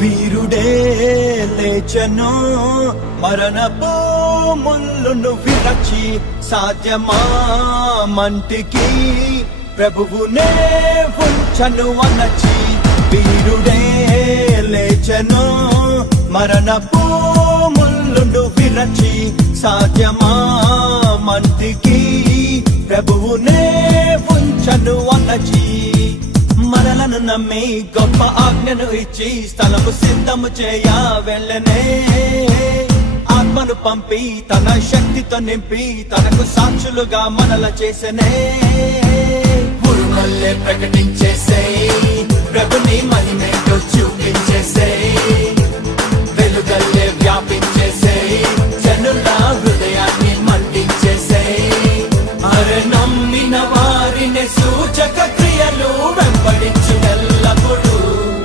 వీరుడే లేచెను మరణపు ముళ్ళును విరచి సాధ్యమా మంటికి ప్రభువునే ఉంచను అనచి వీరుడే లేచెను మరణపు ముళ్ళును విరచి సాధ్యమా మంటికి ప్రభువునే ఉంచను అనచి మరలను నమ్మి గొప్ప ఆజ్ఞను ఇచ్చి స్థలము సిద్ధము చేయ వెళ్ళనే ఆత్మను పంపి తన శక్తితో నింపి తనకు సాక్షులుగా మనల చేసనే ఉరుమల్లే ప్రకటించేసే ప్రభుని మహిమేటో